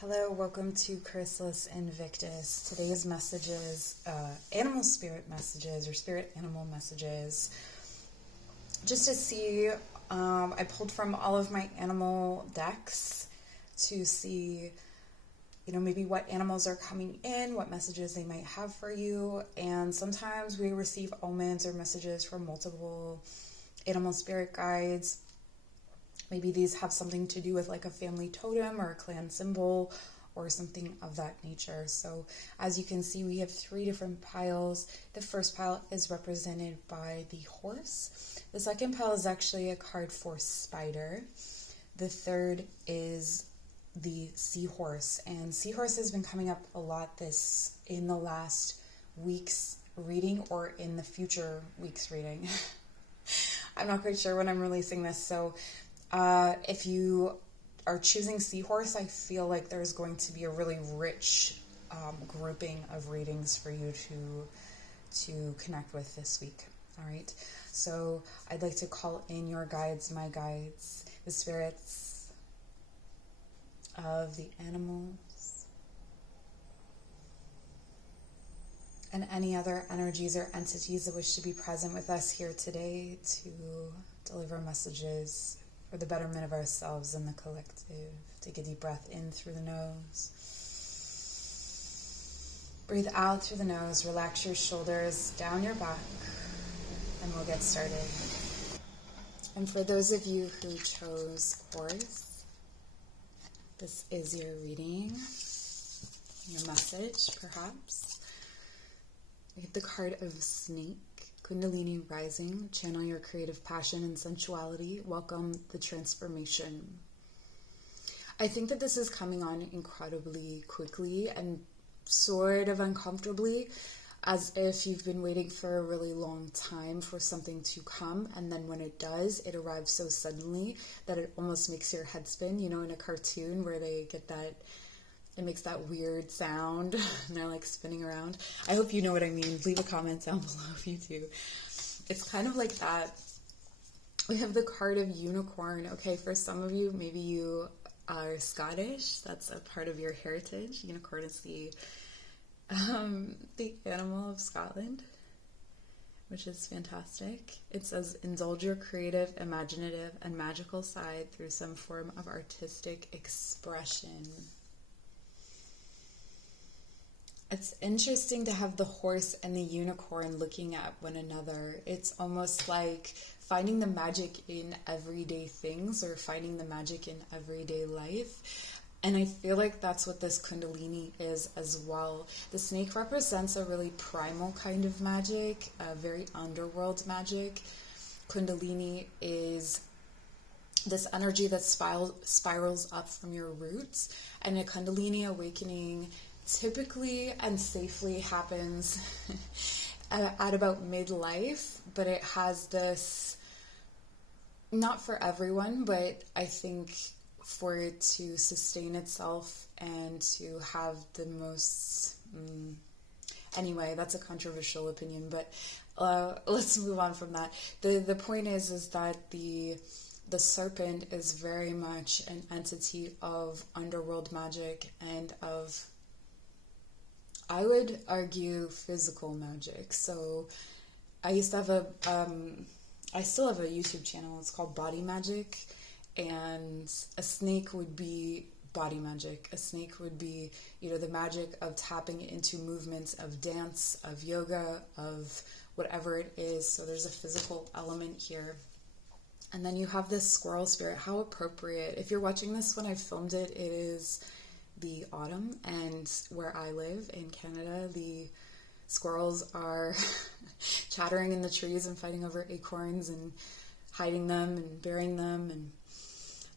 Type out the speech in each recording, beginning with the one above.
Hello, welcome to Chrysalis Invictus. Today's messages, animal spirit messages or spirit animal messages. Just to see, I pulled from all of my animal decks to see, maybe what animals are coming in, what messages they might have for you. And sometimes we receive omens or messages from multiple animal spirit guides. Maybe these have something to do with like a family totem or a clan symbol or something of that nature. So as you can see, we have 3 different piles. The first pile is represented by the horse. The second pile is actually a card for spider. The third is the seahorse. And seahorse has been coming up a lot in the last week's reading or in the future week's reading. I'm not quite sure when I'm releasing this, so if you are choosing seahorse, I feel like there's going to be a really rich grouping of readings for you to connect with this week. All right, so I'd like to call in your guides, my guides, the spirits of the animals, and any other energies or entities that wish to be present with us here today to deliver messages for the betterment of ourselves and the collective. Take a deep breath in through the nose. Breathe out through the nose. Relax your shoulders down your back, and we'll get started. And for those of you who chose horse, this is your reading, your message, perhaps. I get the card of snake. Kundalini rising, channel your creative passion and sensuality, welcome the transformation. I think that this is coming on incredibly quickly and sort of uncomfortably, as if you've been waiting for a really long time for something to come, and then when it does, it arrives so suddenly that it almost makes your head spin, in a cartoon where they get that. It makes that weird sound and they're like spinning around. I hope you know what I mean. Leave a comment down below if you do. It's kind of like that. We have the card of unicorn. Okay, for some of you, maybe you are Scottish. That's a part of your heritage. Unicorn is the animal of Scotland, which is fantastic. It says, indulge your creative, imaginative, and magical side through some form of artistic expression. It's interesting to have the horse and the unicorn looking at one another. It's almost like finding the magic in everyday things or finding the magic in everyday life. And I feel like that's what this Kundalini is as well. The snake represents a really primal kind of magic, a very underworld magic. Kundalini is this energy that spirals up from your roots. And a Kundalini awakening typically and safely happens at about midlife, but it has this, not for everyone, but I think for it to sustain itself and to have the most, anyway, that's a controversial opinion, but let's move on from that. The point is that the serpent is very much an entity of underworld magic and of, I would argue, physical magic. So I used to have I still have a YouTube channel. It's called Body Magic, and a snake would be body magic. A snake would be, the magic of tapping into movements of dance, of yoga, of whatever it is. So there's a physical element here. And then you have this squirrel spirit. How appropriate. If you're watching this when I filmed it, it is the autumn, and where I live in Canada, the squirrels are chattering in the trees and fighting over acorns and hiding them and burying them.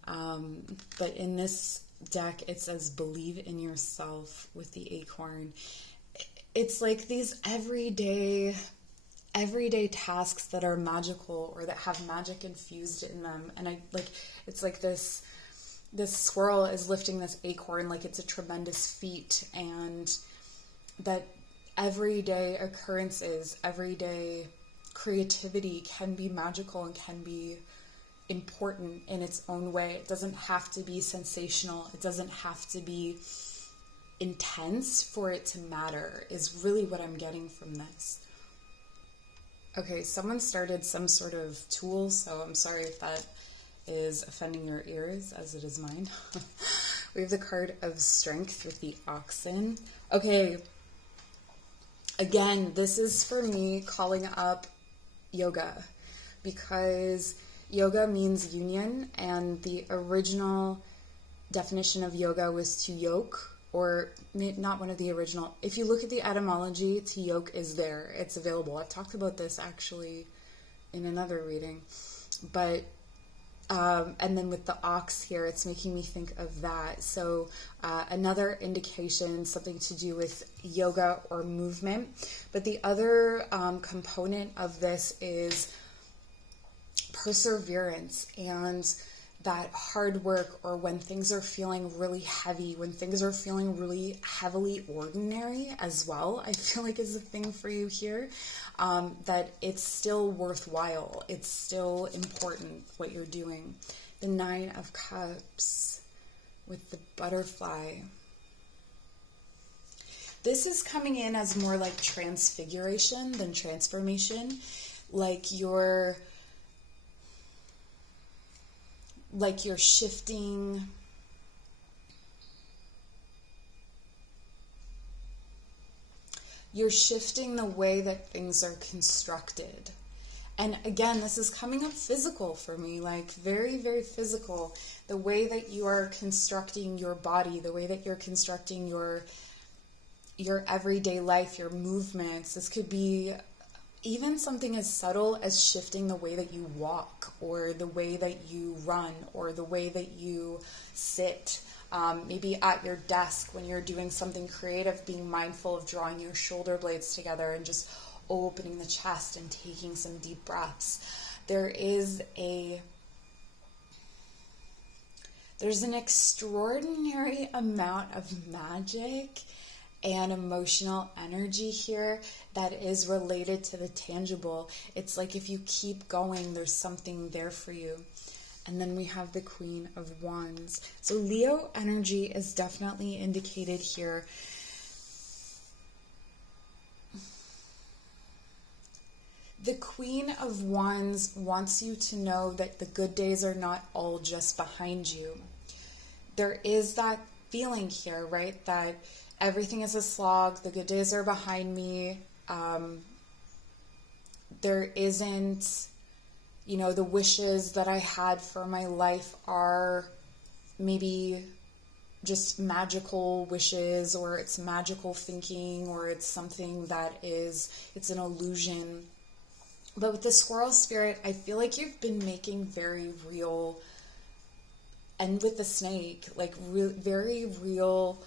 And but in this deck, it says believe in yourself with the acorn. It's like these everyday tasks that are magical or that have magic infused in them, and it's like this squirrel is lifting this acorn like it's a tremendous feat, and that everyday occurrences, everyday creativity can be magical and can be important in its own way. It doesn't have to be sensational. It doesn't have to be intense for it to matter, is really what I'm getting from this. Okay, someone started some sort of tool, so I'm sorry if that is offending your ears, as it is mine. We have the card of strength with the oxen. Okay, again, this is for me calling up yoga, because yoga means union, and the original definition of yoga was to yoke, or not one of the original. If you look at the etymology, to yoke is there. It's available. I've talked about this actually in another reading. But, and then with the ox here, it's making me think of that. So another indication, something to do with yoga or movement. But the other component of this is perseverance and that hard work, or when things are feeling really heavy, when things are feeling really heavily ordinary as well, I feel like is a thing for you here, that it's still worthwhile. It's still important what you're doing. The Nine of Cups with the butterfly. This is coming in as more like transfiguration than transformation. Like you're shifting the way that things are constructed. And again, this is coming up physical for me, like very, very physical. The way that you are constructing your body, the way that you're constructing your everyday life, your movements. This could be even something as subtle as shifting the way that you walk, or the way that you run, or the way that you sit. Maybe at your desk when you're doing something creative, being mindful of drawing your shoulder blades together and just opening the chest and taking some deep breaths. There's an extraordinary amount of magic and emotional energy here that is related to the tangible. It's like if you keep going, there's something there for you. And then we have the Queen of Wands. So Leo energy is definitely indicated here. The Queen of Wands wants you to know that the good days are not all just behind you. There is that feeling here, right? That everything is a slog. The good days are behind me. There isn't, the wishes that I had for my life are maybe just magical wishes, or it's magical thinking, or it's something that it's an illusion. But with the squirrel spirit, I feel like you've been making very real, and with the snake, like very real,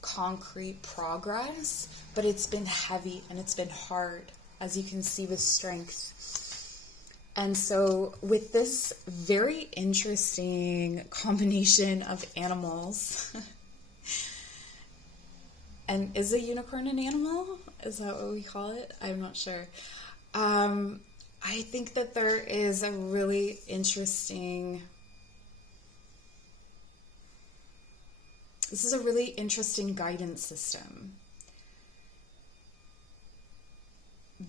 concrete progress, but it's been heavy and it's been hard, as you can see with strength. And so with this very interesting combination of animals, and is a unicorn an animal? Is that what we call it? I'm not sure. I think that there is a really interesting... This is a really interesting guidance system.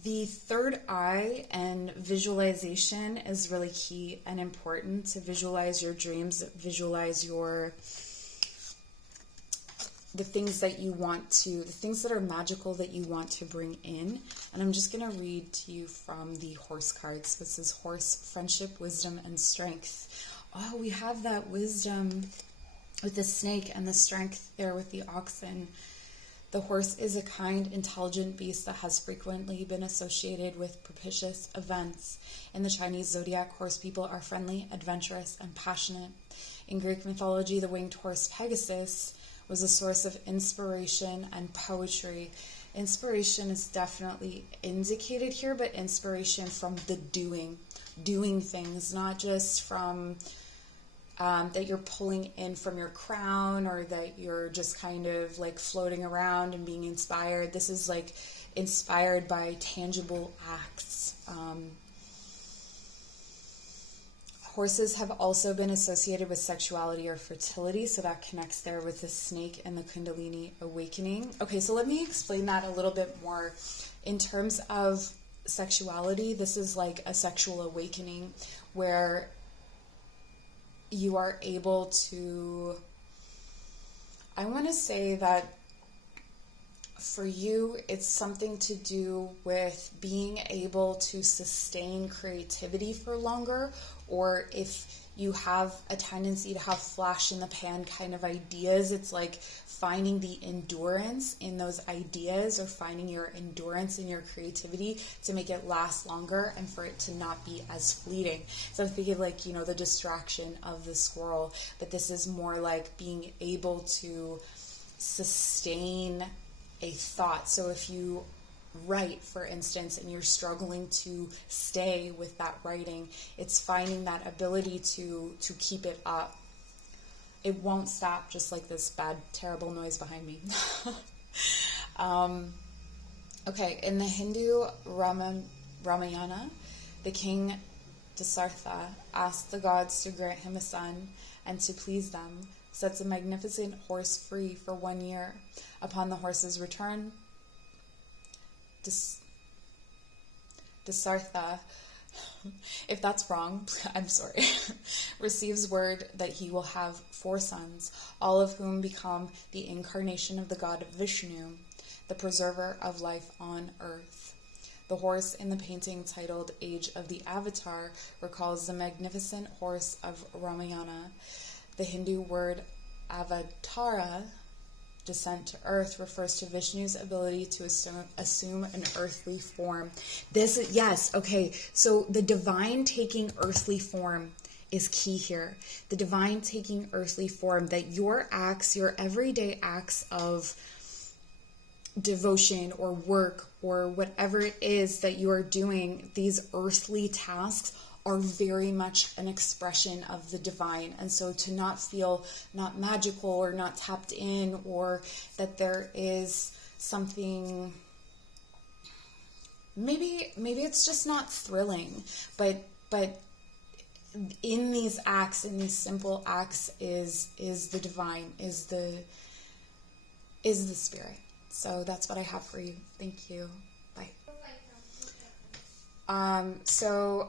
The third eye and visualization is really key and important to visualize your dreams, visualize the things that you want to, the things that are magical that you want to bring in. And I'm just going to read to you from the horse cards. This is horse, friendship, wisdom, and strength. Oh, we have that wisdom with the snake and the strength there with the oxen. The horse is a kind, intelligent beast that has frequently been associated with propitious events. In the Chinese zodiac, horse people are friendly, adventurous, and passionate. In Greek mythology, the winged horse Pegasus was a source of inspiration and poetry. Inspiration is definitely indicated here, but inspiration from the doing things, not just from that you're pulling in from your crown, or that you're just kind of like floating around and being inspired. This is like inspired by tangible acts. Horses have also been associated with sexuality or fertility, so that connects there with the snake and the Kundalini awakening. Okay, so let me explain that a little bit more. In terms of sexuality, this is like a sexual awakening where you are able to, I want to say that for you, it's something to do with being able to sustain creativity for longer, or if you have a tendency to have flash in the pan kind of ideas, it's like finding the endurance in those ideas, or finding your endurance in your creativity to make it last longer and for it to not be as fleeting. So I'm thinking like, the distraction of the squirrel, but this is more like being able to sustain a thought. So if you write, for instance, and you're struggling to stay with that writing, it's finding that ability to keep it up. It won't stop, just like this bad, terrible noise behind me. Okay, in the Hindu Ramayana, the king Dasartha asked the gods to grant him a son, and to please them, sets a magnificent horse free for 1 year. Upon the horse's return, Dasartha, if that's wrong, I'm sorry, receives word that he will have 4 sons, all of whom become the incarnation of the god Vishnu, the preserver of life on earth. The horse in the painting titled Age of the Avatar recalls the magnificent horse of Ramayana. The Hindu word avatara, descent to earth, refers to Vishnu's ability to assume an earthly form. So the divine taking earthly form is key here. The divine taking earthly form, that your acts, your everyday acts of devotion or work or whatever it is that you are doing, these earthly tasks are very much an expression of the divine. And so to not feel not magical or not tapped in, or that there is something, maybe it's just not thrilling, but in these acts, in these simple acts, is the divine, is the spirit. So that's what I have for you. Thank you. Bye. So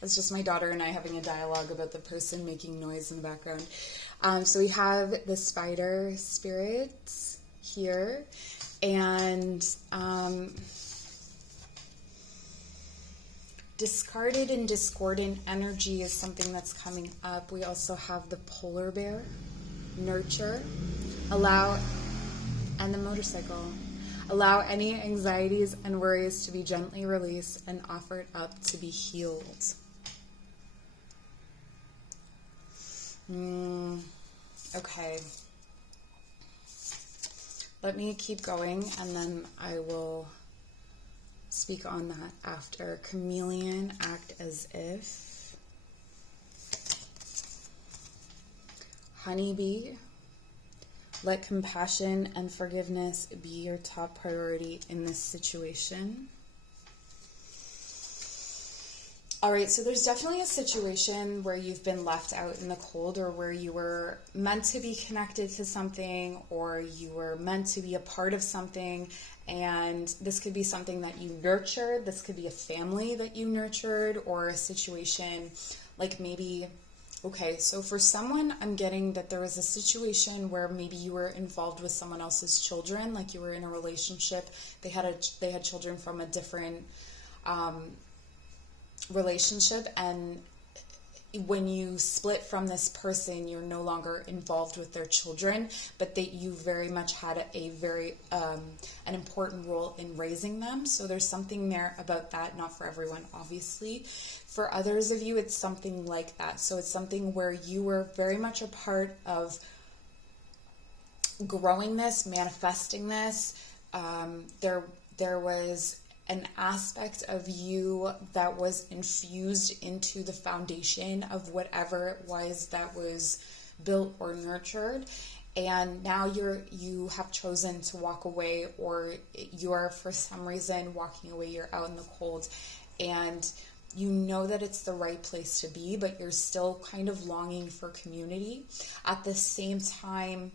it's just my daughter and I having a dialogue about the person making noise in the background. So we have the spider spirit here, and discarded and discordant energy is something that's coming up. We also have the polar bear, nurture, allow, and the motorcycle. Allow any anxieties and worries to be gently released and offered up to be healed. Okay. Let me keep going, and then I will speak on that after. Chameleon, act as if. Honeybee, let compassion and forgiveness be your top priority in this situation. All right, so there's definitely a situation where you've been left out in the cold, or where you were meant to be connected to something, or you were meant to be a part of something, and this could be something that you nurtured. This could be a family that you nurtured, or a situation like maybe... Okay, so for someone, I'm getting that there was a situation where maybe you were involved with someone else's children, like you were in a relationship. They had children from a different relationship, and when you split from this person, you're no longer involved with their children, but you very much had a very an important role in raising them. So there's something there about that. Not for everyone, obviously. For others of you, it's something like that. So it's something where you were very much a part of growing this, manifesting this. There was an aspect of you that was infused into the foundation of whatever it was that was built or nurtured, and now you have chosen to walk away, or you're for some reason walking away. You're out in the cold, and you know that it's the right place to be, but you're still kind of longing for community. At the same time,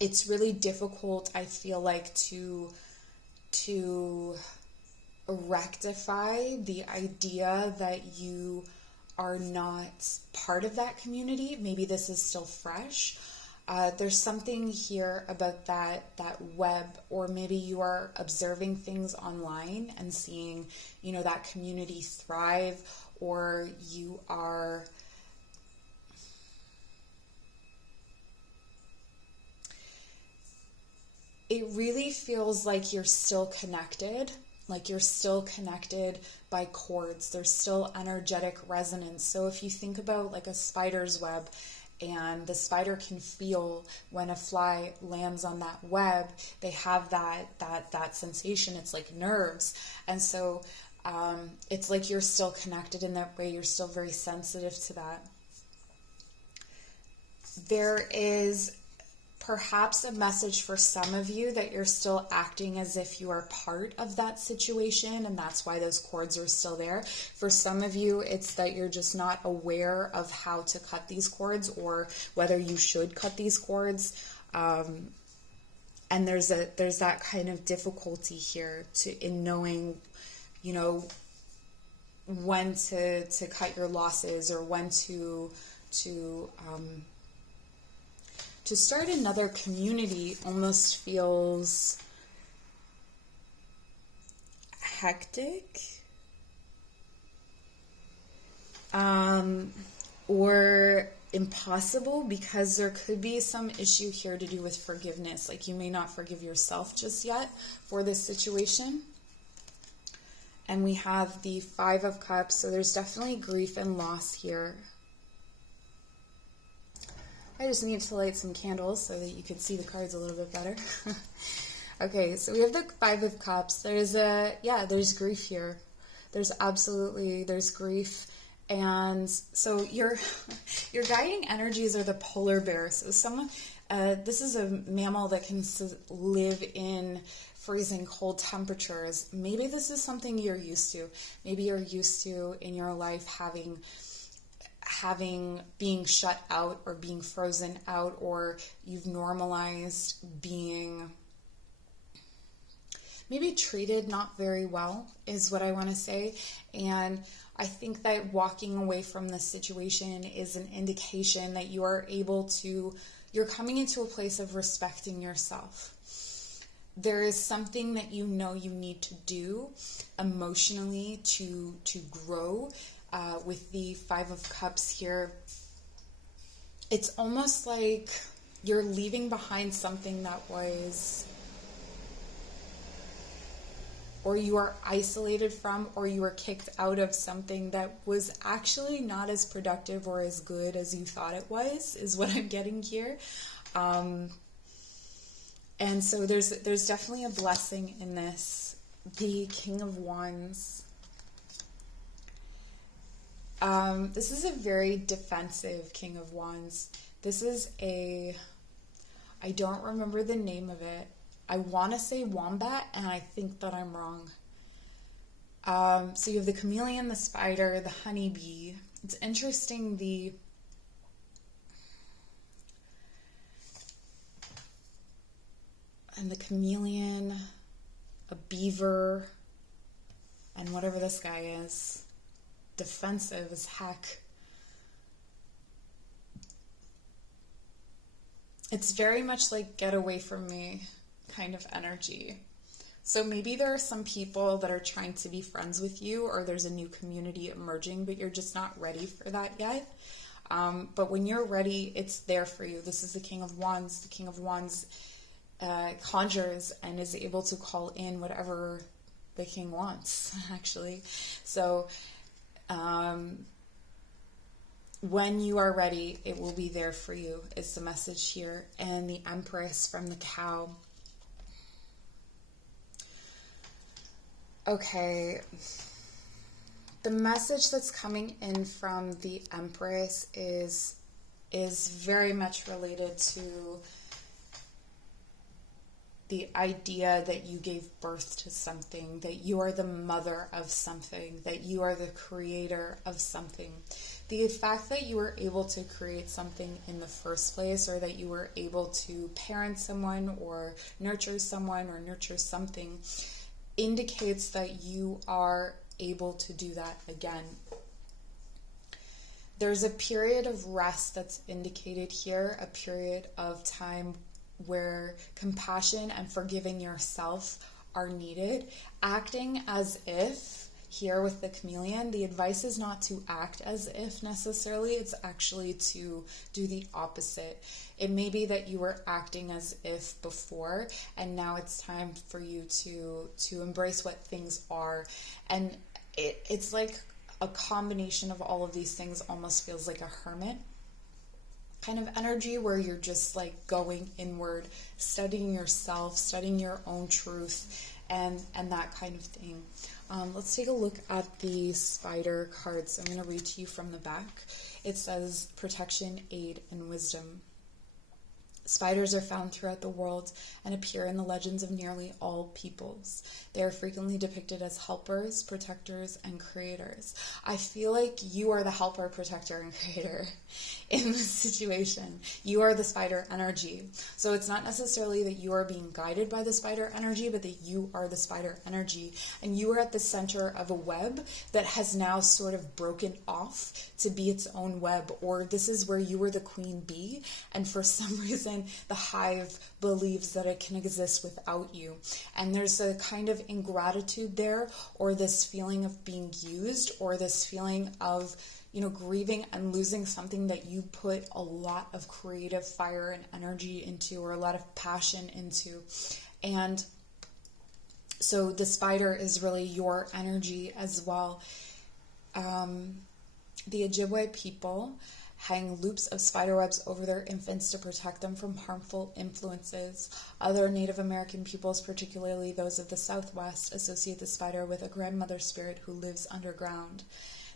it's really difficult, I feel like, to rectify the idea that you are not part of that community. Maybe this is still fresh. There's something here about that web, or maybe you are observing things online and seeing, that community thrive, or you are it really feels like you're still connected, by cords. There's still energetic resonance. So if you think about like a spider's web, and the spider can feel when a fly lands on that web, they have that sensation. It's like nerves. And so it's like you're still connected in that way. You're still very sensitive to that. There is perhaps a message for some of you that you're still acting as if you are part of that situation, and that's why those cords are still there. For some of you, it's that you're just not aware of how to cut these cords, or whether you should cut these cords. And there's that kind of difficulty here in knowing, when to cut your losses, or when to start another community almost feels hectic, or impossible, because there could be some issue here to do with forgiveness. Like you may not forgive yourself just yet for this situation. And we have the Five of Cups, so there's definitely grief and loss here. I just need to light some candles so that you can see the cards a little bit better. Okay, so we have the Five of Cups. There's grief here. There's grief. And so your guiding energies are the polar bear. So this is a mammal that can live in freezing cold temperatures. Maybe this is something you're used to. Maybe you're used to in your life being shut out or being frozen out, or you've normalized being maybe treated not very well, is what I want to say. And I think that walking away from this situation is an indication that you're coming into a place of respecting yourself. There is something that you need to do emotionally to grow. With the Five of Cups here, it's almost like you're leaving behind something that was, or you are isolated from, or you were kicked out of something that was actually not as productive or as good as you thought it was, is what I'm getting here. And so there's definitely a blessing in this. The King of Wands. This is a very defensive King of Wands. This is I don't remember the name of it. I want to say wombat, and I think that I'm wrong. So you have the chameleon, the spider, the honeybee. It's interesting, the chameleon, a beaver, and whatever this guy is. Defensive as heck. It's very much like get away from me kind of energy. So maybe there are some people that are trying to be friends with you, or there's a new community emerging, but you're just not ready for that yet. But when you're ready, it's there for you. This is the King of Wands. The King of Wands conjures and is able to call in whatever the king wants, actually. So when you are ready, it will be there for you, is the message here. And the Empress from the cow. Okay. The message that's coming in from the Empress is very much related to the idea that you gave birth to something, that you are the mother of something, that you are the creator of something. The fact that you were able to create something in the first place, or that you were able to parent someone or nurture something, indicates that you are able to do that again. There's a period of rest that's indicated here, a period of time where compassion and forgiving yourself are needed. Acting as if, here with the chameleon, the advice is not to act as if necessarily, it's actually to do the opposite. It may be that you were acting as if before, and now it's time for you to embrace what things are. And it's like a combination of all of these things. Almost feels like a hermit kind of energy, where you're just like going inward, studying yourself, studying your own truth, and that kind of thing. Let's take a look at the spider cards. I'm going to read to you from the back. It says protection, aid, and wisdom. Spiders are found throughout the world and appear in the legends of nearly all peoples. They are frequently depicted as helpers, protectors, and creators. I feel like you are the helper, protector, and creator in this situation. You are the spider energy. So it's not necessarily that you are being guided by the spider energy, but that you are the spider energy. And you are at the center of a web that has now sort of broken off to be its own web. Or this is where you were the queen bee, and for some reason the hive believes that it can exist without you. And there's a kind of ingratitude there, or this feeling of being used, or this feeling of, grieving and losing something that you put a lot of creative fire and energy into, or a lot of passion into. And so the spider is really your energy as well. The Ojibwe people hang loops of spider webs over their infants to protect them from harmful influences. Other Native American peoples, particularly those of the Southwest, associate the spider with a grandmother spirit who lives underground.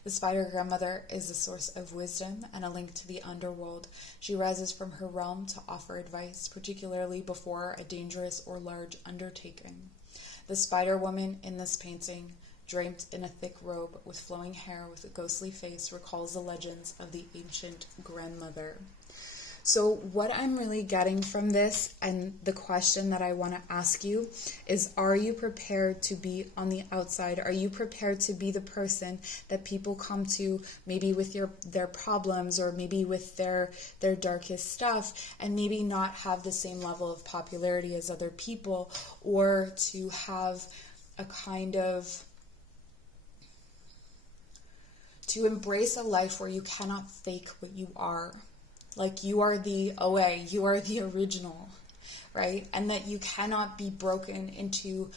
The spider grandmother is a source of wisdom and a link to the underworld. She rises from her realm to offer advice, particularly before a dangerous or large undertaking. The spider woman in this painting, draped in a thick robe with flowing hair with a ghostly face, recalls the legends of the ancient grandmother. So what I'm really getting from this, and the question that I want to ask you, is, are you prepared to be on the outside? Are you prepared to be the person that people come to, maybe with their problems, or maybe with their darkest stuff, and maybe not have the same level of popularity as other people, or to have a kind of to embrace a life where you cannot fake what you are. Like, you are the OA, you are the original, right? And that you cannot be broken into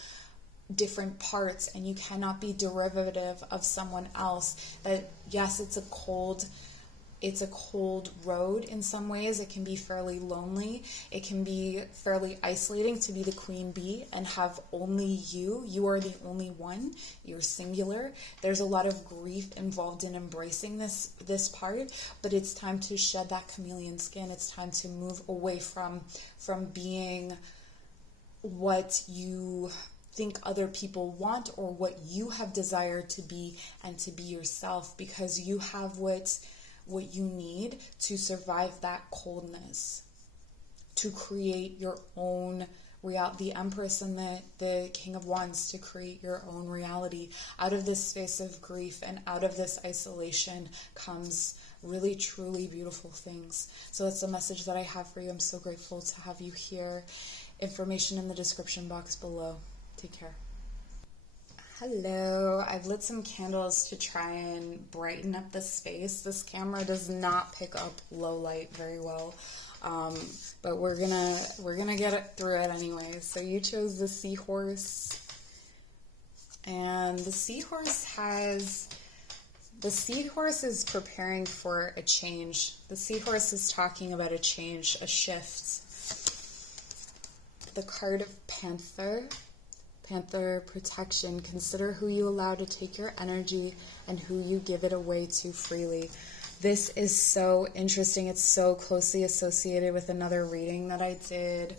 different parts, and you cannot be derivative of someone else. That, yes, it's a cold road in some ways. It can be fairly lonely. It can be fairly isolating to be the queen bee and have only you. You are the only one. You're singular. There's a lot of grief involved in embracing this part, but it's time to shed that chameleon skin. It's time to move away from being what you think other people want, or what you have desired to be, and to be yourself, because you have what you need to survive that coldness, to create your own reality. The Empress and the King of Wands, to create your own reality. Out of this space of grief and out of this isolation comes really, truly beautiful things. So that's the message that I have for you. I'm so grateful to have you here. Information in the description box below. Take care. Hello, I've lit some candles to try and brighten up the space. This camera does not pick up low light very well, but we're gonna get it through it anyway. So you chose the seahorse, and the seahorse is preparing for a change. The seahorse is talking about a change, a shift. The card of Panther protection. Consider who you allow to take your energy and who you give it away to freely. This is so interesting. It's so closely associated with another reading that I did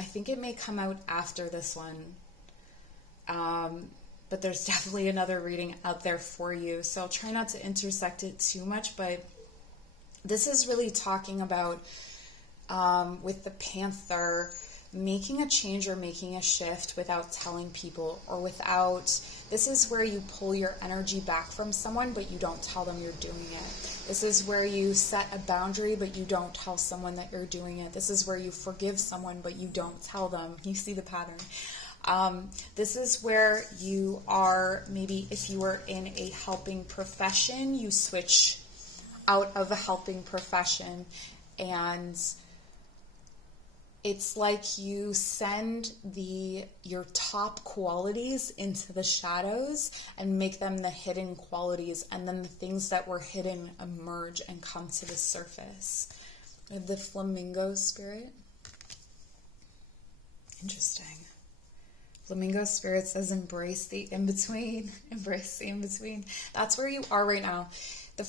I think it may come out after this one. But there's definitely another reading out there for you. So I'll try not to intersect it too much, but this is really talking about, with the Panther, making a change or making a shift without telling people, or without, this is where you pull your energy back from someone, but you don't tell them you're doing it. This is where you set a boundary, but you don't tell someone that you're doing it. This is where you forgive someone, but you don't tell them. You see the pattern. This is where you are, maybe if you were in a helping profession, you switch out of a helping profession, and it's like you send your top qualities into the shadows and make them the hidden qualities, and then the things that were hidden emerge and come to the surface. We have the flamingo spirit. Interesting. Flamingo spirit says embrace the in-between. Embrace the in-between. That's where you are right now. The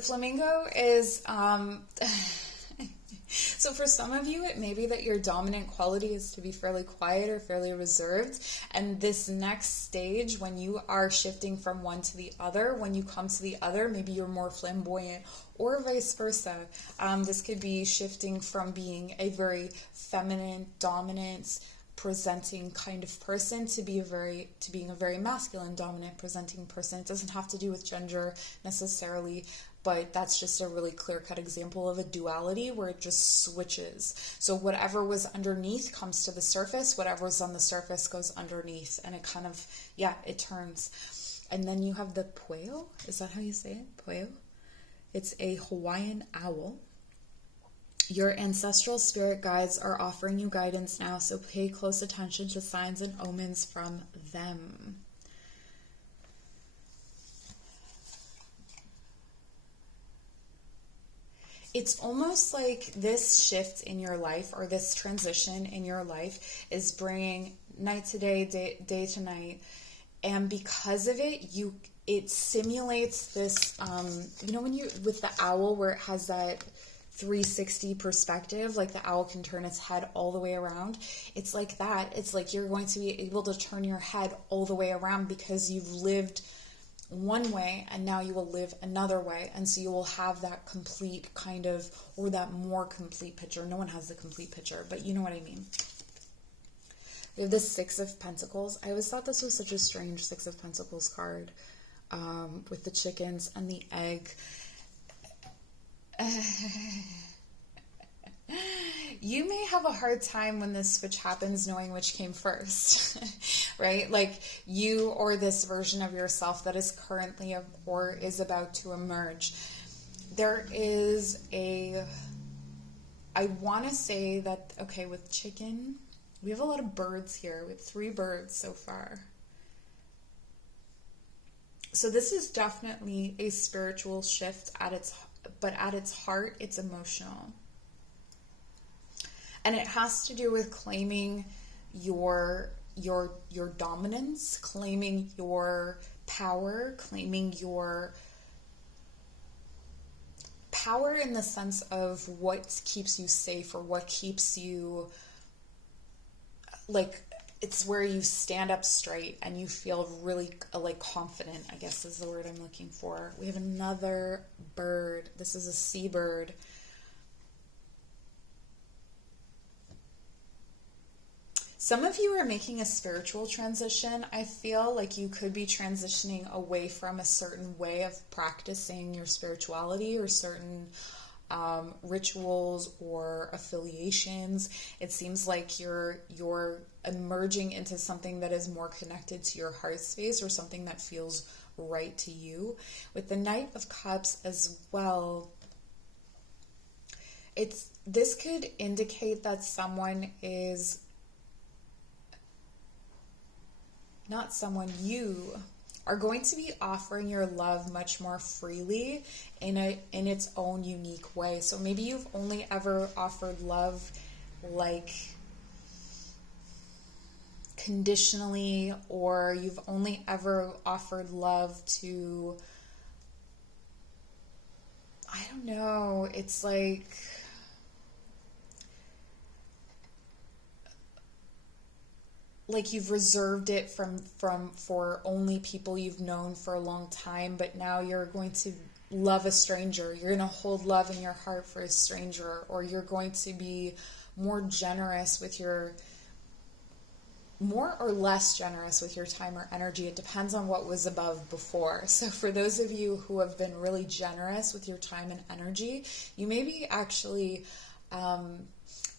flamingo is... So for some of you, it may be that your dominant quality is to be fairly quiet or fairly reserved. And this next stage, when you are shifting from one to the other, when you come to the other, maybe you're more flamboyant, or vice versa. This could be shifting from being a very feminine, dominant, presenting kind of person to being a very masculine, dominant, presenting person. It doesn't have to do with gender necessarily, but that's just a really clear-cut example of a duality where it just switches. So whatever was underneath comes to the surface, whatever was on the surface goes underneath, and it kind of, it turns. And then you have the pueo. Is that how you say it? Pueo? It's a Hawaiian owl. Your ancestral spirit guides are offering you guidance now, so pay close attention to signs and omens from them. It's almost like this shift in your life, or this transition in your life, is bringing night to day, day to night, and because of it, it simulates this. When you with the owl, where it has that 360 perspective, like the owl can turn its head all the way around. It's like that. It's like you're going to be able to turn your head all the way around because you've lived one way and now you will live another way, and so you will have that complete kind of, or that more complete picture. No one has the complete picture, but you know what I mean. We have the Six of Pentacles. I always thought this was such a strange Six of Pentacles card, with the chickens and the egg. You may have a hard time when this switch happens knowing which came first, right? Like you, or this version of yourself that is currently or is about to emerge. There is I want to say that, okay, with chicken, we have a lot of birds here, with 3 birds so far. So this is definitely a spiritual shift but at its heart, it's emotional. And it has to do with claiming your dominance, claiming your power, claiming your power in the sense of what keeps you safe, or what keeps you, like, it's where you stand up straight and you feel really confident, I guess is the word I'm looking for. We have another bird. This is a seabird. Some of you are making a spiritual transition. I feel like you could be transitioning away from a certain way of practicing your spirituality, or certain rituals or affiliations. It seems like you're emerging into something that is more connected to your heart space, or something that feels right to you. With the Knight of Cups as well, this could indicate that you are going to be offering your love much more freely in its own unique way. So maybe you've only ever offered love like conditionally, or you've only ever offered love to, I don't know, it's like like you've reserved it for only people you've known for a long time, but now you're going to love a stranger. You're going to hold love in your heart for a stranger, or you're going to be more generous with your more or less generous with your time or energy. It depends on what was above before. So for those of you who have been really generous with your time and energy, you may be actually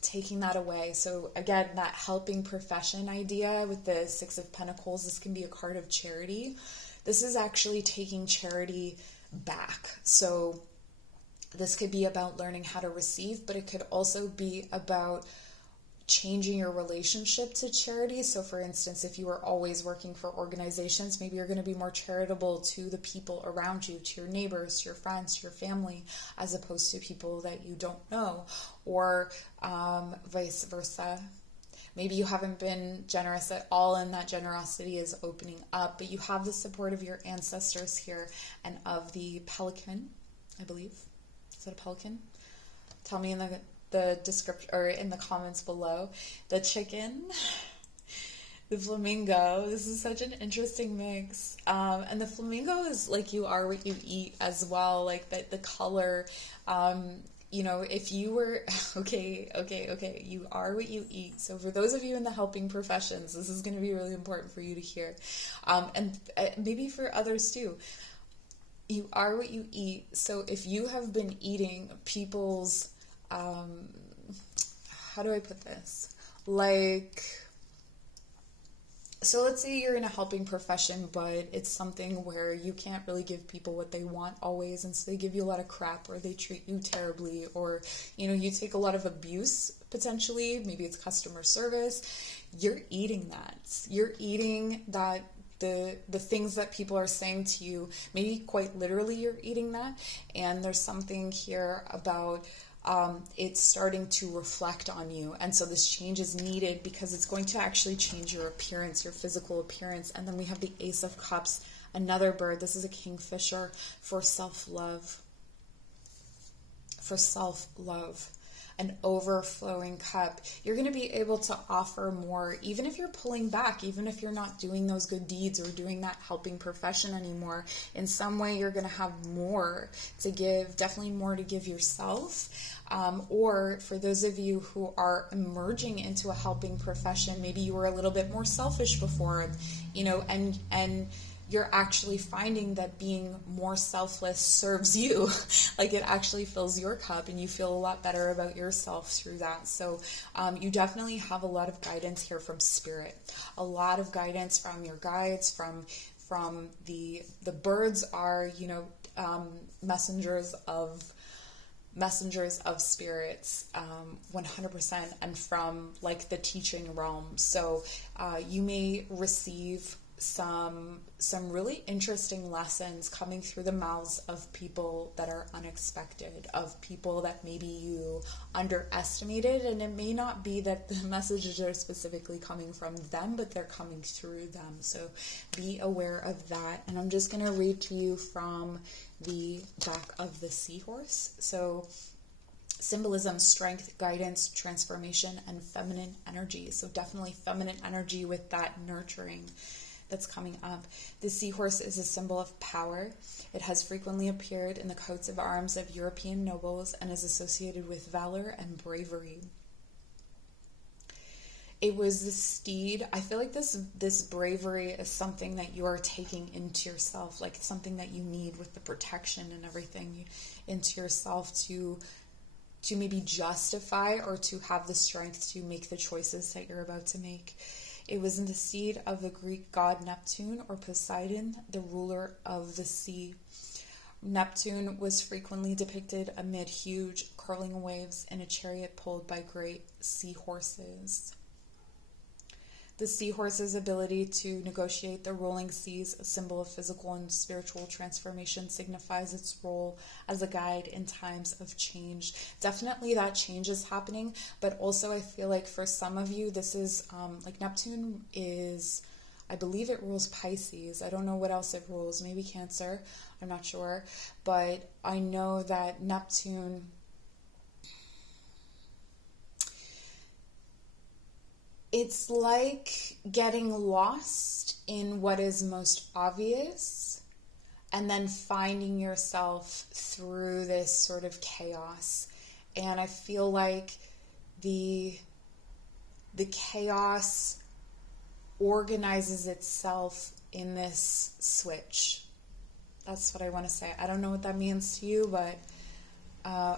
taking that away. So again, that helping profession idea with the Six of Pentacles, this can be a card of charity. This is actually taking charity back. So this could be about learning how to receive, but it could also be about changing your relationship to charity. So for instance, if you are always working for organizations, maybe you're going to be more charitable to the people around you, to your neighbors, to your friends, to your family, as opposed to people that you don't know, or vice versa. Maybe you haven't been generous at all and that generosity is opening up, but you have the support of your ancestors here and of the pelican, I believe. Is that a pelican? Tell me in the description or in the comments below. The chicken, the flamingo. This is such an interesting mix. And the flamingo is like you are what you eat as well. Like the color. You know, if you were okay, you are what you eat. So for those of you in the helping professions, this is going to be really important for you to hear, and maybe for others too. You are what you eat. So if you have been eating people's how do I put this? Like, so let's say you're in a helping profession, but it's something where you can't really give people what they want always, and so they give you a lot of crap, or they treat you terribly, or, you know, you take a lot of abuse, potentially. Maybe it's customer service. You're eating that. You're eating that. The things that people are saying to you, maybe quite literally you're eating that. And there's something here about it's starting to reflect on you. And so this change is needed because it's going to actually change your appearance, your physical appearance. And then we have the Ace of Cups, another bird. This is a kingfisher for self-love. For self-love. An overflowing cup. You're going to be able to offer more, even if you're pulling back, even if you're not doing those good deeds or doing that helping profession anymore. In some way, you're going to have more to give, definitely more to give yourself. Or for those of you who are emerging into a helping profession, maybe you were a little bit more selfish before, you know, and you're actually finding that being more selfless serves you. Like, it actually fills your cup and you feel a lot better about yourself through that. So you definitely have a lot of guidance here from spirit, a lot of guidance from your guides, from the birds are, you know, messengers of spirits, 100%, and from like the teaching realm. So you may receive some really interesting lessons coming through the mouths of people that are unexpected, of people that maybe you underestimated, and it may not be that the messages are specifically coming from them, but they're coming through them. So be aware of that. And I'm just going to read to you from the back of the seahorse. So symbolism, strength, guidance, transformation, and feminine energy. So definitely feminine energy with that nurturing that's coming up. The seahorse is a symbol of power. It has frequently appeared in the coats of arms of European nobles and is associated with valor and bravery. It was the steed. I feel like this bravery is something that you are taking into yourself, like something that you need with the protection and everything into yourself to maybe justify or to have the strength to make the choices that you're about to make. It was in the seed of the Greek god Neptune, or Poseidon, the ruler of the sea. Neptune was frequently depicted amid huge curling waves in a chariot pulled by great seahorses. The seahorse's ability to negotiate the rolling seas, a symbol of physical and spiritual transformation, signifies its role as a guide in times of change. Definitely that change is happening, but also I feel like for some of you, this is, like Neptune is, I believe it rules Pisces. I don't know what else it rules, maybe Cancer, I'm not sure, but I know that Neptune It's like getting lost in what is most obvious and then finding yourself through this sort of chaos. And I feel like the chaos organizes itself in this switch. That's what I want to say. I don't know what that means to you, but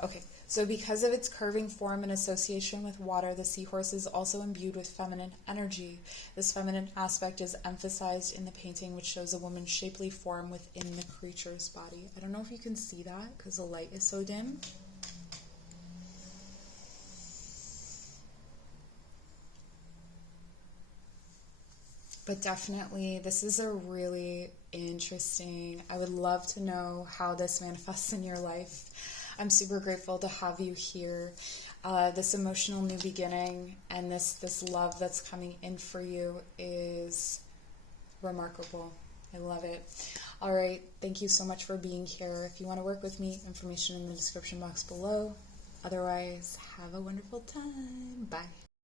okay. So because of its curving form and association with water, the seahorse is also imbued with feminine energy. This feminine aspect is emphasized in the painting, which shows a woman's shapely form within the creature's body. I don't know if you can see that because the light is so dim. But definitely, this is a really interesting, I would love to know how this manifests in your life. I'm super grateful to have you here. This emotional new beginning and this love that's coming in for you is remarkable. I love it. All right. Thank you so much for being here. If you want to work with me, information in the description box below. Otherwise, have a wonderful time. Bye.